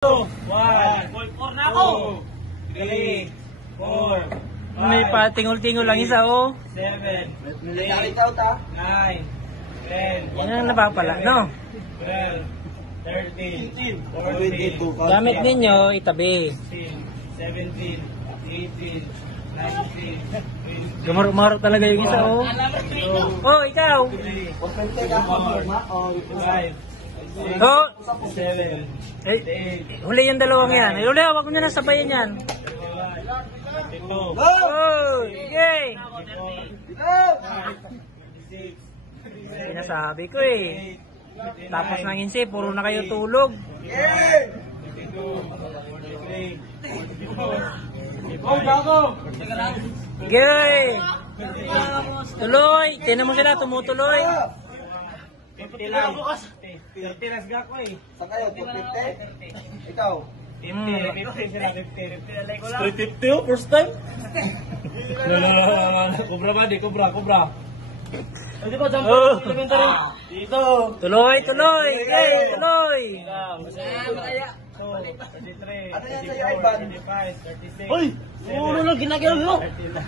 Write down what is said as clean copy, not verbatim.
4 na ako. 3, 4, May patingol-tingol lang isa, oh. 7, 8, 9, 10, Yan ang napapala, no? 12, 13, 14, Gamit ninyo, itabi. 16, 17, 18, 19, 20, Gumaro-maro talaga yung isa, oh. Oh, ikaw. 3, 4, 5, Oh, 7, eh, huli yung dalawang yan. Eh, huli, wag mo na sabayan yan. 22, Oh, okay. 26, Sinasabi ko eh. Tapos ng insi, puro na kayo tulog. 42, 43, 44, Okay. Tuloy. Tinan mo sila, tumutuloy. 50 lang. 30 nas gako eh. Sa kayo, 250? Ikaw? 50 sila, 50 alay ko lang. 350 oh, first time? Kubra ba? Di kubra. Di ba jump Oh. elementary? Dito. Tuloy, tuloy. Okay, tuloy. 33, Ano yan sa'yo, Ivan? 35, 36. Hoy! Puro lang ginagawa mo! 39.